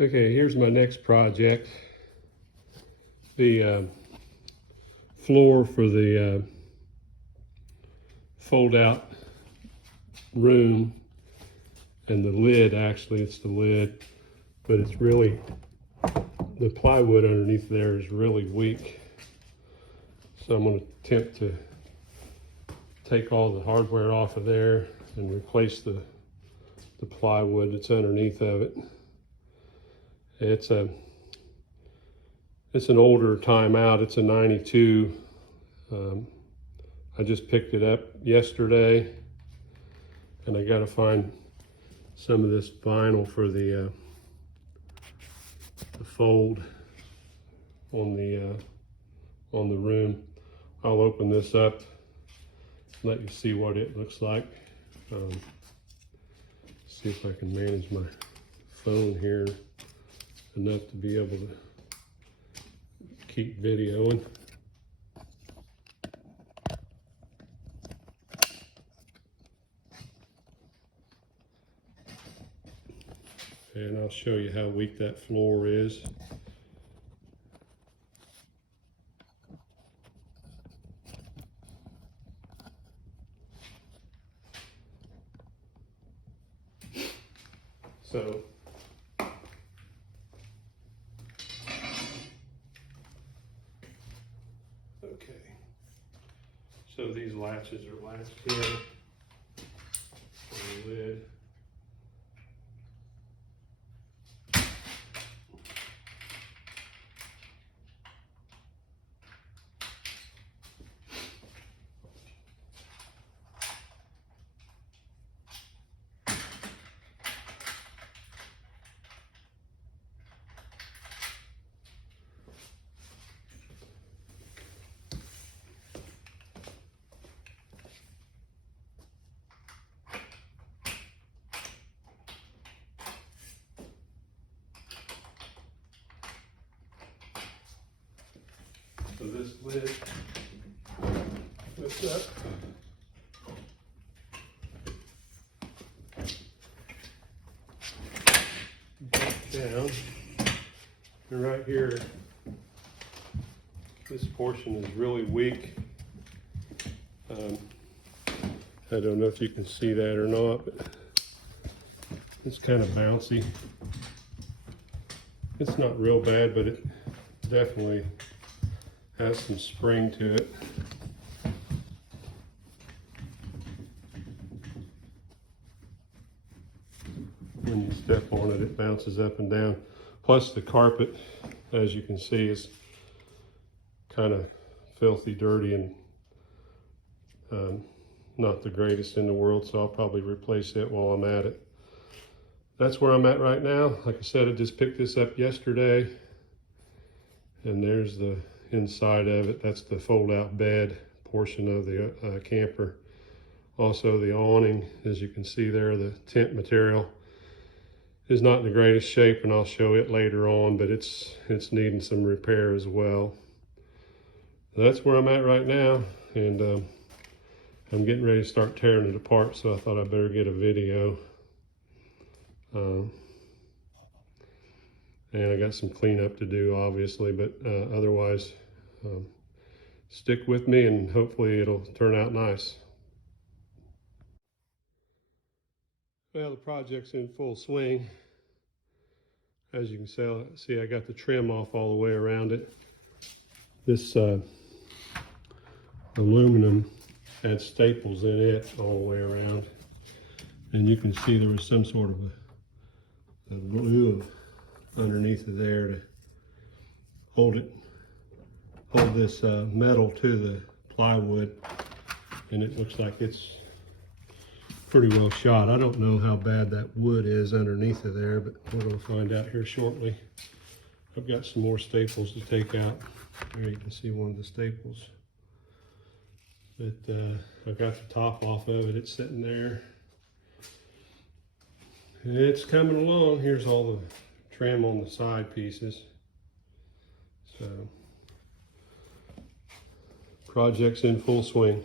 Okay, here's my next project. The floor for the fold-out room, and the lid, actually it's the lid, but it's really, the plywood underneath there is really weak. So I'm going to attempt to take all the hardware off of there and replace the plywood that's underneath of it. It's an older timeout. It's a 92. I just picked it up yesterday, and I got to find some of this vinyl for the fold on the room. I'll open this up, let you see what it looks like. See if I can manage my phone here enough to be able to keep videoing. And I'll show you how weak that floor is. So so these latches are latched here on the lid. So this lid lifts up. Back down. And right here, this portion is really weak. I don't know if you can see that or not, but it's kind of bouncy. It's not real bad, but it definitely has some spring to it. When you step on it, it bounces up and down. Plus the carpet, as you can see, is kind of filthy, dirty, and not the greatest in the world, so I'll probably replace it while I'm at it. That's where I'm at right now. Like I said, I just picked this up yesterday, and there's the inside of it. That's the fold-out bed portion of the camper. Also the awning, as you can see there, the tent material is not in the greatest shape, and I'll show it later on, but it's needing some repair as well. That's where I'm at right now, and I'm getting ready to start tearing it apart, so I thought I'd better get a video. And I got some cleanup to do, obviously, but otherwise, stick with me and hopefully it'll turn out nice. Well, the project's in full swing. As you can see, I got the trim off all the way around it. This aluminum had staples in it all the way around, and you can see there was some sort of a glue underneath of there to hold this metal to the plywood, and it looks like it's pretty well shot. I don't know how bad that wood is underneath of there, but we're going to find out here shortly. I've got some more staples to take out. There you can see one of the staples. But I've got the top off of it. It's sitting there. And it's coming along. Here's all the trim on the side pieces. So, project's in full swing.